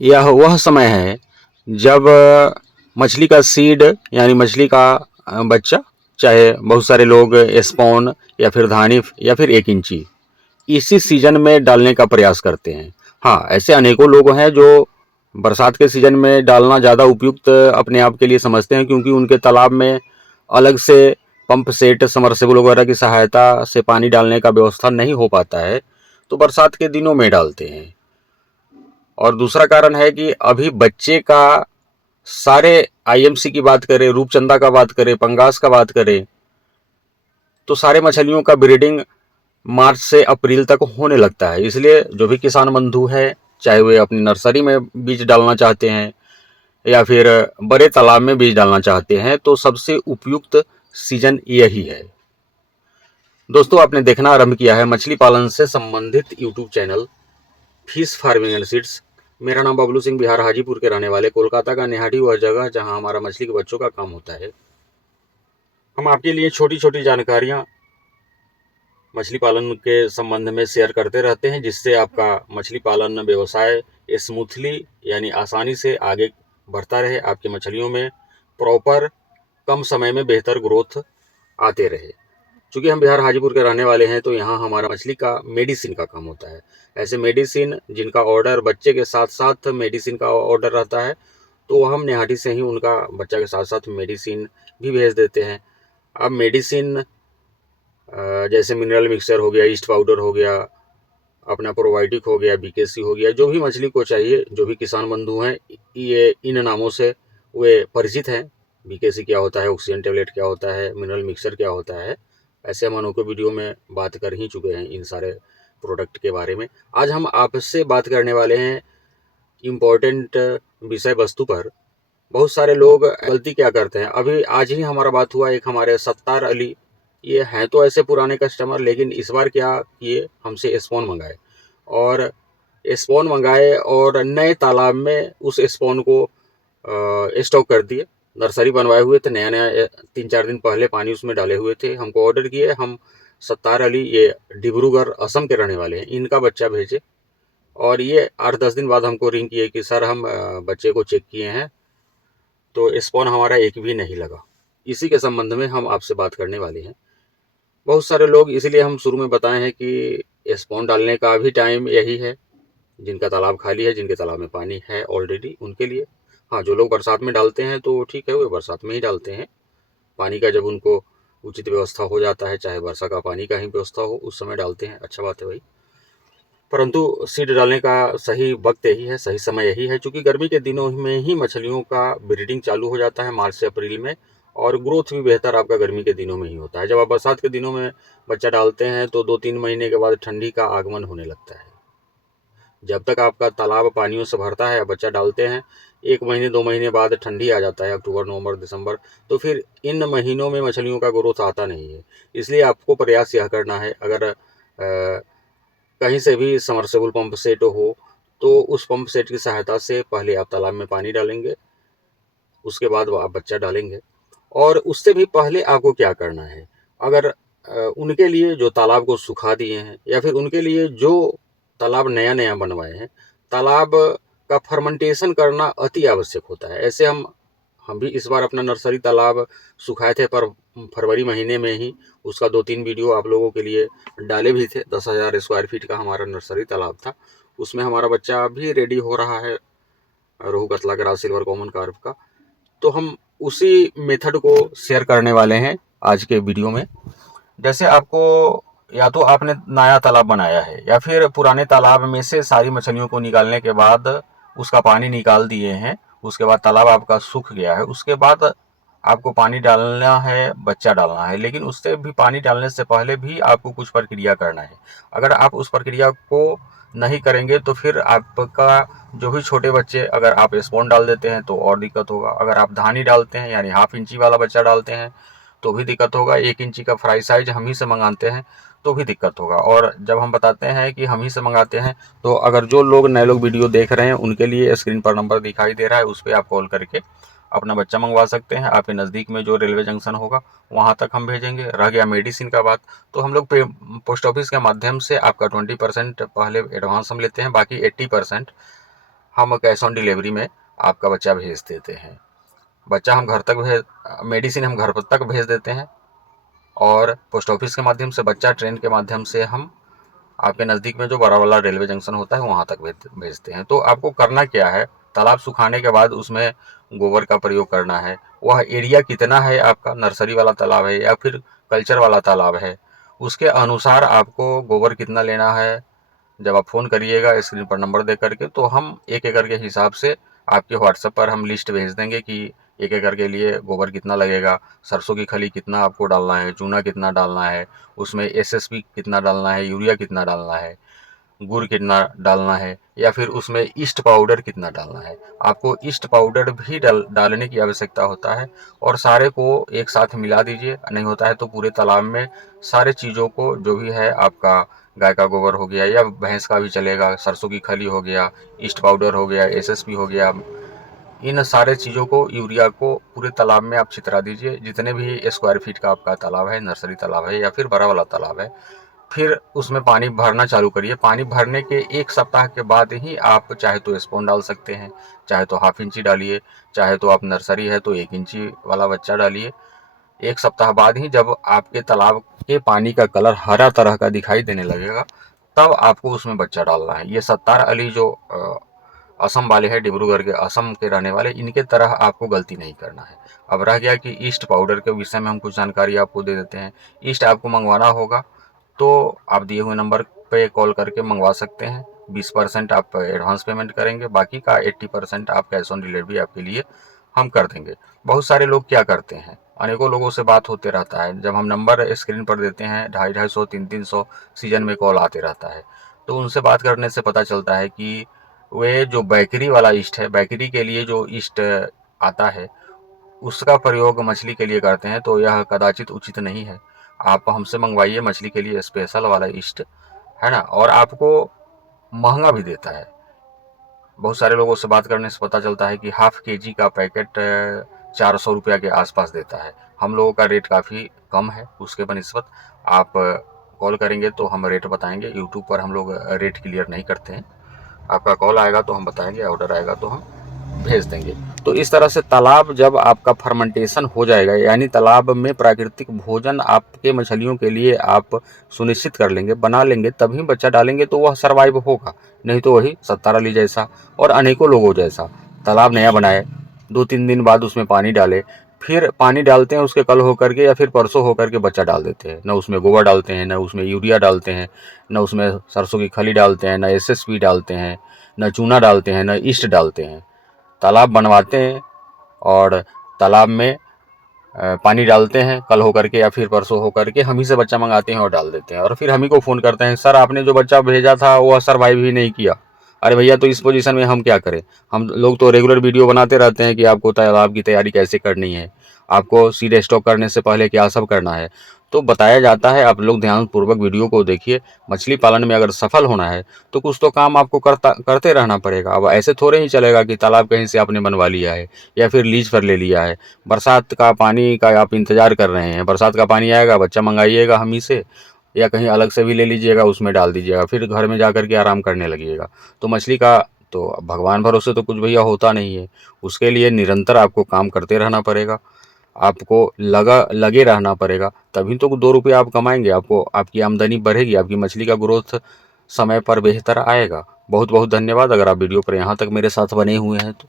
यह वह समय है जब मछली का सीड यानी मछली का बच्चा, चाहे बहुत सारे लोग स्पॉन या फिर धानिफ या फिर 1 इंची, इसी सीजन में डालने का प्रयास करते हैं। हाँ, ऐसे अनेकों लोग हैं जो बरसात के सीजन में डालना ज़्यादा उपयुक्त अपने आप के लिए समझते हैं, क्योंकि उनके तालाब में अलग से पंप सेट, समरसेबल वगैरह की सहायता से पानी डालने का व्यवस्था नहीं हो पाता है, तो बरसात के दिनों में डालते हैं। और दूसरा कारण है कि अभी बच्चे का सारे आईएमसी की बात करें, रूपचंदा का बात करें, पंगास का बात करें, तो सारे मछलियों का ब्रीडिंग मार्च से अप्रैल तक होने लगता है। इसलिए जो भी किसान बंधु है, चाहे वे अपनी नर्सरी में बीज डालना चाहते हैं या फिर बड़े तालाब में बीज डालना चाहते हैं, तो सबसे उपयुक्त सीजन यही है। दोस्तों, आपने देखना आरंभ किया है मछली पालन से संबंधित YouTube channel fish farming and seeds. मेरा नाम बबलू सिंह, बिहार हाजीपुर के रहने वाले। कोलकाता का निहाटी वह जगह जहां हमारा मछली के बच्चों का काम होता है। हम आपके लिए छोटी छोटी जानकारियां मछली पालन के संबंध में शेयर करते रहते हैं, जिससे आपका मछली पालन व्यवसाय स्मूथली यानी आसानी से आगे बढ़ता रहे, आपकी मछलियों में प्रॉपर कम समय में बेहतर ग्रोथ आते रहे। चूँकि हम बिहार हाजीपुर के रहने वाले हैं, तो यहाँ हमारा मछली का मेडिसिन का काम होता है। ऐसे मेडिसिन जिनका ऑर्डर बच्चे के साथ साथ मेडिसिन का ऑर्डर रहता है, तो हम निहाटी से ही उनका बच्चा के साथ साथ मेडिसिन भी भेज देते हैं। अब मेडिसिन जैसे मिनरल मिक्सचर हो गया, ईस्ट पाउडर हो गया, अपना प्रोबायोटिक हो गया, बीकेसी हो गया, जो भी मछली को चाहिए, जो भी किसान बंधु हैं, ये इन नामों से वे परिचित हैं। बीकेसी क्या होता है, ऑक्सीजन टेबलेट क्या होता है, मिनरल मिक्सचर क्या होता है, ऐसे हम अनोखे वीडियो में बात कर ही चुके हैं इन सारे प्रोडक्ट के बारे में। आज हम आपसे बात करने वाले हैं इम्पोर्टेंट विषय वस्तु पर। बहुत सारे लोग गलती क्या करते हैं, अभी आज ही हमारा बात हुआ, एक हमारे सत्तार अली, ये हैं तो ऐसे पुराने कस्टमर, लेकिन इस बार क्या किए, हमसे स्पॉन मंगाए और स्पॉन मंगाए और नए तालाब में उस स्पॉन को स्टॉक कर दिए। नर्सरी बनवाए हुए थे, नया नया 3-4 दिन पहले पानी उसमें डाले हुए थे, हमको ऑर्डर किए। हम सत्तार अली, ये डिब्रूगढ़ असम के रहने वाले हैं, इनका बच्चा भेजे और ये 8-10 दिन बाद हमको रिंग किए कि सर हम बच्चे को चेक किए हैं तो स्पॉन हमारा एक भी नहीं लगा। इसी के संबंध में हम आपसे बात करने वाले हैं। बहुत सारे लोग, इसलिए हम शुरू में बताए हैं कि स्पॉन डालने का भी टाइम यही है, जिनका तालाब खाली है, जिनके तालाब में पानी है ऑलरेडी, उनके लिए। हाँ, जो लोग बरसात में डालते हैं तो ठीक है, वो बरसात में ही डालते हैं। पानी का जब उनको उचित व्यवस्था हो जाता है, चाहे वर्षा का पानी का ही व्यवस्था हो, उस समय डालते हैं, अच्छा बात है भाई। परंतु सीड डालने का सही वक्त यही है, सही समय यही है, क्योंकि गर्मी के दिनों में ही मछलियों का ब्रीडिंग चालू हो जाता है, मार्च से अप्रैल में, और ग्रोथ भी बेहतर आपका गर्मी के दिनों में ही होता है। जब आप बरसात के दिनों में बच्चा डालते हैं तो 2-3 महीने के बाद ठंडी का आगमन होने लगता है। जब तक आपका तालाब पानियों से भरता है, बच्चा डालते हैं, 1 महीने 2 महीने बाद ठंडी आ जाता है, अक्टूबर नवंबर दिसंबर, तो फिर इन महीनों में मछलियों का ग्रोथ आता नहीं है। इसलिए आपको प्रयास यह करना है, अगर कहीं से भी समरसेबल पंप सेट हो, तो उस पंप सेट की सहायता से पहले आप तालाब में पानी डालेंगे, उसके बाद आप बच्चा डालेंगे। और उससे भी पहले आपको क्या करना है, अगर उनके लिए जो तालाब को सुखा दिए हैं, या फिर उनके लिए जो तालाब नया नया बनवाए हैं, तालाब का फर्मेंटेशन करना अति आवश्यक होता है। ऐसे हम भी इस बार अपना नर्सरी तालाब सुखाए थे, पर फरवरी महीने में ही उसका 2-3 वीडियो आप लोगों के लिए डाले भी थे। 10,000 स्क्वायर फीट का हमारा नर्सरी तालाब था, उसमें हमारा बच्चा अभी रेडी हो रहा है, रोहू कतला ग्रास सिल्वर कॉमन कार्प का। तो हम उसी मेथड को शेयर करने वाले हैं आज के वीडियो में। जैसे आपको, या तो आपने नया तालाब बनाया है, या फिर पुराने तालाब में से सारी मछलियों को निकालने के बाद उसका पानी निकाल दिए हैं, उसके बाद तालाब आपका सूख गया है, उसके बाद आपको पानी डालना है, बच्चा डालना है। लेकिन उससे भी, पानी डालने से पहले भी आपको कुछ प्रक्रिया करना है। अगर आप उस प्रक्रिया को नहीं करेंगे तो फिर आपका जो भी छोटे बच्चे, अगर आप स्पॉन डाल देते हैं तो और दिक्कत होगा। अगर आप धानी डालते हैं यानी 1/2 इंची वाला बच्चा डालते हैं तो भी दिक्कत होगा। 1 इंची का फ्राई साइज हम ही से मंगाते हैं तो भी दिक्कत होगा। और जब हम बताते हैं कि हम ही से मंगाते हैं, तो अगर जो लोग नए लोग वीडियो देख रहे हैं, उनके लिए स्क्रीन पर नंबर दिखाई दे रहा है, उस पर आप कॉल करके अपना बच्चा मंगवा सकते हैं। आपके नज़दीक में जो रेलवे जंक्शन होगा वहाँ तक हम भेजेंगे। रह गया मेडिसिन का बात, तो हम लोग पोस्ट ऑफिस के माध्यम से आपका 20% पहले एडवांस हम लेते हैं, बाकी 80% हम कैश ऑन डिलीवरी में आपका बच्चा भेज देते हैं। बच्चा हम घर तक मेडिसिन हम घर तक भेज देते हैं, और पोस्ट ऑफिस के माध्यम से बच्चा ट्रेन के माध्यम से हम आपके नज़दीक में जो बड़ा वाला रेलवे जंक्शन होता है वहाँ तक भेजते हैं। तो आपको करना क्या है, तालाब सुखाने के बाद उसमें गोबर का प्रयोग करना है। वह एरिया कितना है आपका, नर्सरी वाला तालाब है या फिर कल्चर वाला तालाब है, उसके अनुसार आपको गोबर कितना लेना है। जब आप फ़ोन करिएगा स्क्रीन पर नंबर दे करके, तो हम 1 एकड़ के हिसाब से आपके व्हाट्सएप पर हम लिस्ट भेज देंगे कि 1 एकड़ के लिए गोबर कितना लगेगा, सरसों की खली कितना आपको डालना है, चूना कितना डालना है, उसमें एसएसपी कितना डालना है, यूरिया कितना डालना है, गुड़ कितना डालना है, या फिर उसमें ईस्ट पाउडर कितना डालना है। आपको ईस्ट पाउडर भी डालने की आवश्यकता होता है, और सारे को एक साथ मिला दीजिए। नहीं होता है तो पूरे तालाब में सारे चीज़ों को, जो भी है आपका गाय का गोबर हो गया या भैंस का भी चलेगा, सरसों की खली हो गया, ईस्ट पाउडर हो गया, एसएसपी हो गया, इन सारे चीज़ों को, यूरिया को पूरे तालाब में आप छितरा दीजिए। जितने भी स्क्वायर फीट का आपका तालाब है, नर्सरी तालाब है या फिर बड़ा वाला तालाब है, फिर उसमें पानी भरना चालू करिए। पानी भरने के 1 सप्ताह के बाद ही आप चाहे तो स्पून डाल सकते हैं, चाहे तो हाफ इंची डालिए, चाहे तो आप नर्सरी है तो 1 इंची वाला बच्चा डालिए। 1 सप्ताह बाद ही जब आपके तालाब के पानी का कलर हरा तरह का दिखाई देने लगेगा, तब आपको उसमें बच्चा डालना है। ये सत्तार अली जो असम वाले हैं, डिब्रूगढ़ के, असम के रहने वाले, इनके तरह आपको गलती नहीं करना है। अब रह गया कि ईस्ट पाउडर के विषय में हम कुछ जानकारी आपको दे देते हैं। ईस्ट आपको मंगवाना होगा तो आप दिए हुए नंबर पे कॉल करके मंगवा सकते हैं। 20% आप एडवांस पेमेंट करेंगे, बाकी का 80% आप कैश ऑन डिलीवरी आपके लिए हम कर देंगे। बहुत सारे लोग क्या करते हैं, अनेकों लोगों से बात होते रहता है, जब हम नंबर स्क्रीन पर देते हैं 250-250, 300-300 सीजन में कॉल आते रहता है। तो उनसे बात करने से पता चलता है कि वे जो बेकरी वाला ईस्ट है, बेकरी के लिए जो ईस्ट आता है, उसका प्रयोग मछली के लिए करते हैं, तो यह कदाचित उचित नहीं है। आप हमसे मंगवाइए मछली के लिए स्पेशल वाला ईस्ट, है ना, और आपको महंगा भी देता है। बहुत सारे लोगों से बात करने से पता चलता है कि हाफ केजी का पैकेट 400 रुपया के आसपास देता है। हम लोगों का रेट काफ़ी कम है, उसके बनिस्बत आप कॉल करेंगे तो हम रेट बताएंगे। यूट्यूब पर हम लोग रेट क्लियर नहीं करते हैं। आपका कॉल आएगा तो हम बताएंगे, ऑर्डर आएगा तो हम भेज देंगे। तो इस तरह से तालाब जब आपका फर्मेंटेशन हो जाएगा, यानी तालाब में प्राकृतिक भोजन आपके मछलियों के लिए आप सुनिश्चित कर लेंगे, बना लेंगे, तभी बच्चा डालेंगे तो वह सर्वाइव होगा। नहीं तो वही 70 अली जैसा और अनेकों लोगों जैसा तालाब नया बनाए, 2-3 दिन बाद उसमें पानी डाले, फिर पानी डालते हैं उसके कल होकर के या फिर परसों होकर के बच्चा डाल देते हैं। न उसमें गोबर डालते हैं, न उसमें यूरिया डालते हैं, न उसमें सरसों की खली डालते हैं, न एसएसपी डालते हैं, न चूना डालते हैं, न ईस्ट डालते हैं। तालाब बनवाते हैं और तालाब में पानी डालते हैं, कल होकर के या फिर परसों होकर के हम ही से बच्चा मंगाते हैं और डाल देते हैं, और फिर हम ही को फ़ोन करते हैं, सर आपने जो बच्चा भेजा था वो सर्वाइव ही नहीं किया। अरे भैया, तो इस पोजीशन में हम क्या करें? हम लोग तो रेगुलर वीडियो बनाते रहते हैं कि आपको तालाब की तैयारी कैसे करनी है, आपको सीड स्टॉक करने से पहले क्या सब करना है, तो बताया जाता है। आप लोग ध्यानपूर्वक वीडियो को देखिए। मछली पालन में अगर सफल होना है तो कुछ तो काम आपको करते रहना पड़ेगा। अब ऐसे थोड़े ही चलेगा कि तालाब कहीं से आपने बनवा लिया है या फिर लीज पर ले लिया है, बरसात का पानी का आप इंतज़ार कर रहे हैं, बरसात का पानी आएगा, बच्चा मंगाइएगा हम ही से, या कहीं अलग से भी ले लीजिएगा, उसमें डाल दीजिएगा, फिर घर में जा कर के आराम करने लगिएगा। तो मछली का तो भगवान भरोसे तो कुछ भैया होता नहीं है। उसके लिए निरंतर आपको काम करते रहना पड़ेगा, आपको लगे रहना पड़ेगा, तभी तो 2 रुपये आप कमाएंगे, आपको आपकी आमदनी बढ़ेगी, आपकी मछली का ग्रोथ समय पर बेहतर आएगा। बहुत बहुत धन्यवाद। अगर आप वीडियो पर यहाँ तक मेरे साथ बने हुए हैं तो